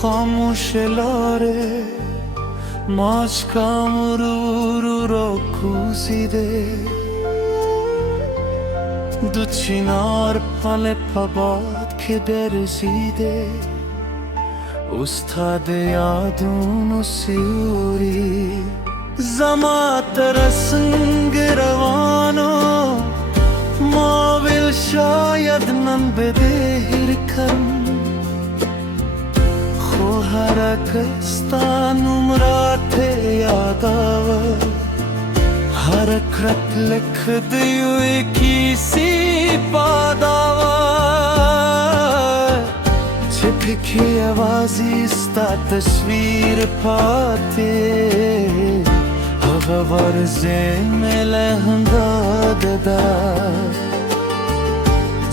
خاموش لاره ماچکام رو کوزیده دو چینار پل پباد که برزیده استاد یادون و سیوری زمات رسنگ روانو ماویل شاید من بدهر کن خو حرکستا نمرات یاداو حرکت لکھ دیوی کسی پاداو چھپکی آوازی ستا تصویر پاتے هغه ورځې مې لهنده ددا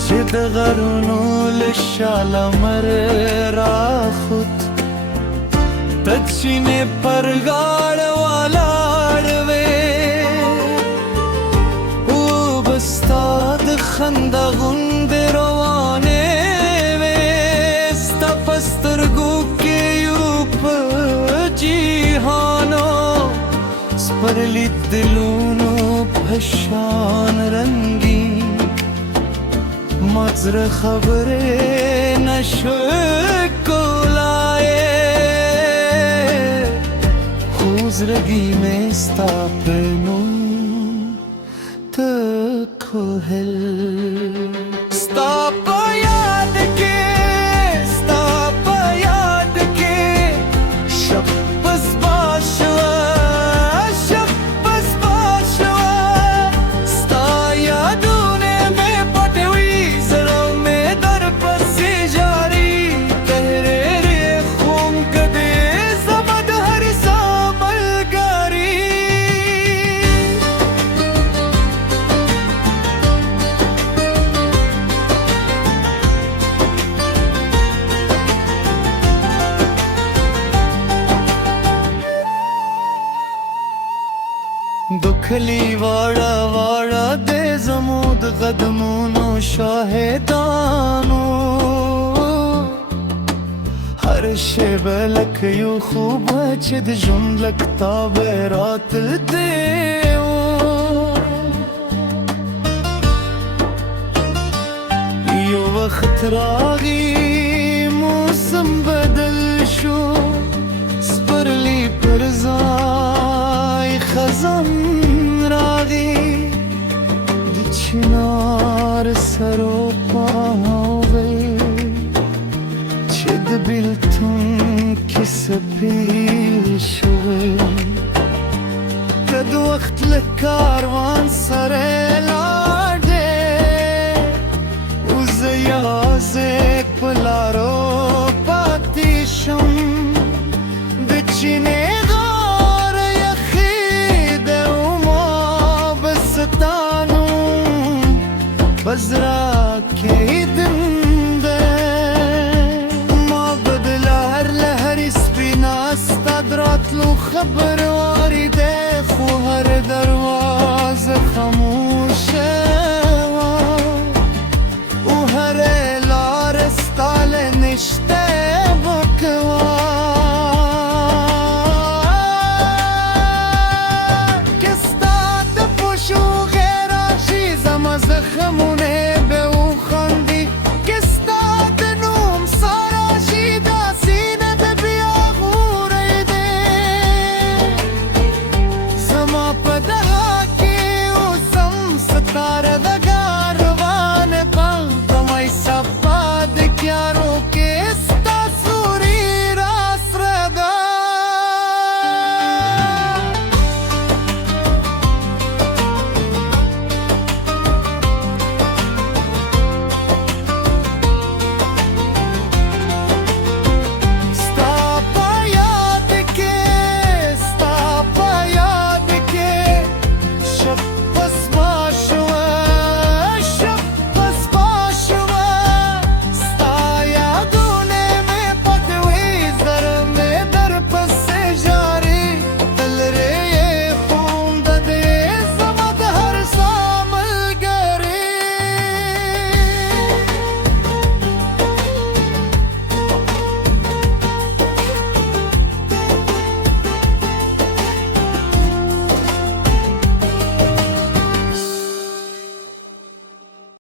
چې د غرونو له شاله مر راخوت د چینې پر غاړه ولاړ وې اوبه ستا د خندا غوندې روانې وې ستا په سترګو کې یو په جهانو سپرلی دلونو پشان رنگی مزر خبره نشو کولائے خوزرگی میں ستا پنون تکو ہل ستا پا یاد کے ستا پا یاد کے شب پس باشوا دکھلی واڑا واڑا دے زمود قدمونو شاہدانو ہر شب لک یو خوب چد جن لکتا بیرات دیو یو وقت راغی موسم بدل شو سپرلی پرزائی خزم راغی د چنار سرو پاوی چې د بیلتون کیسه پیل شوی که د وخت له کاروان سره لاړې وزه یوازې په لارو پاتې شم د چینې بزرا کې دن ده ما بدل هر لهر سپینا ستا دراتلو خبر